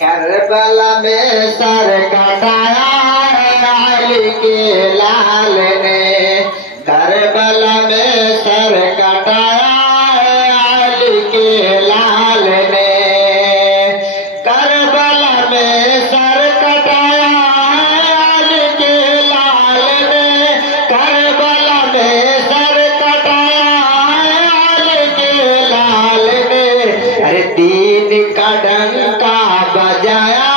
Karbala में sir कटाया Ali के लाल ने, करबला में सर कटाया अली के लाल ने, करबला में सर कटाया अली के लाल ने, करबला में सर कटाया अली के लाल ने। अरे दीन का डंका बजाया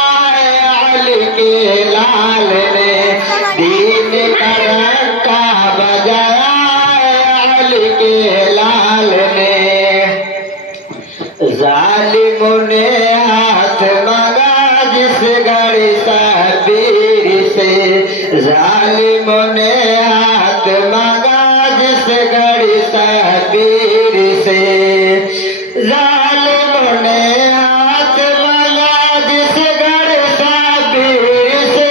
अली के लाल ने, दीन का डंका बजाया अली के लाल ने। जालिमों ने हाथ मांगा जिस घड़ी सबीर से, जालिमों ने हाथ मांगा जिस घड़ी सबीर से, जालिमों ने हाथ मांगा जिस घड़ी सबीर से,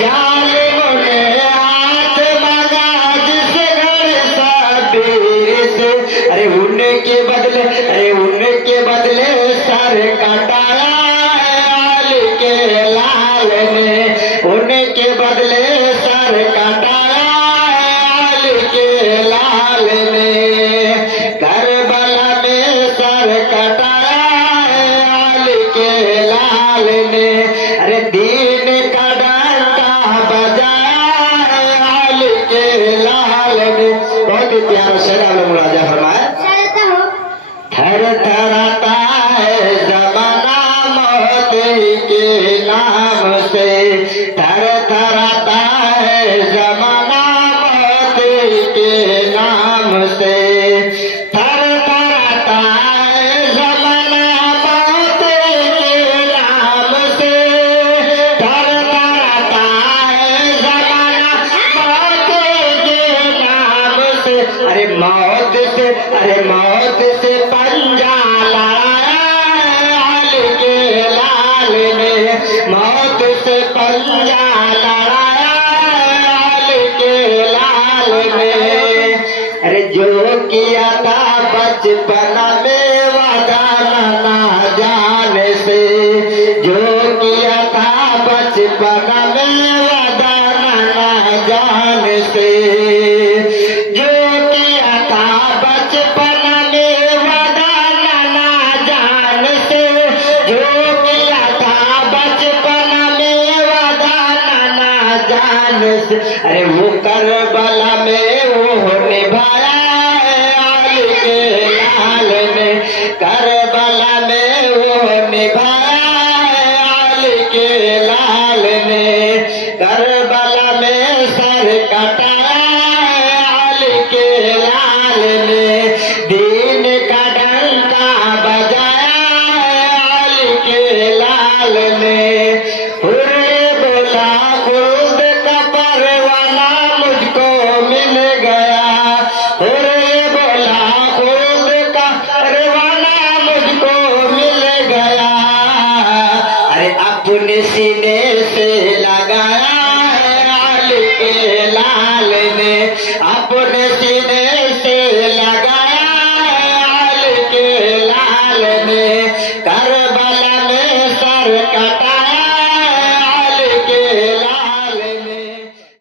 जालिमों ने हाथ मांगा जिस घड़ी सबीर से। अरे उनके बदले, अरे उनके बदले सर कटाया अली के लाल ने, उनके बदले सर कटाया अली के लाल ने, करबला में सर कटाया अली के लाल ने। अरे दीन का डंका बजाया अली के लाल ने। बहुत ही प्यारा शेर आपने मुलाजा फरमाया। थर थराता है जमाना मौत के नाम से, थर थराता है जमाना मौत के नाम से, थर थराता है जमाना मौत के नाम से, थर थराता है जमाना मौत के नाम से। अरे मौत से, अरे मौत से पंजा लड़ाया अली के लाल ने, मौत से पंजा लड़ाया अली के लाल ने। अरे जो किया था बचपन में वादा ना जाने से, जो किया था बचपन में वादा ना जाने से, जो किया था बचपन में वादा ना जाने से, जो किया था बचपन में वादा ना जाने से। अरे वो करबला में वो निभाया अली के लाल ने, करबला में वो निभाया अली के लाल ने, करबला में सर कटाया अली के लाल ने, दीन का डंका बजाया अली के लाल ने। हुर्रे बोला खुद का परवाना मुझको मिल गया, हुर्रे बोला खुद का परवाना मुझको मिल गया। अरे अपने सीने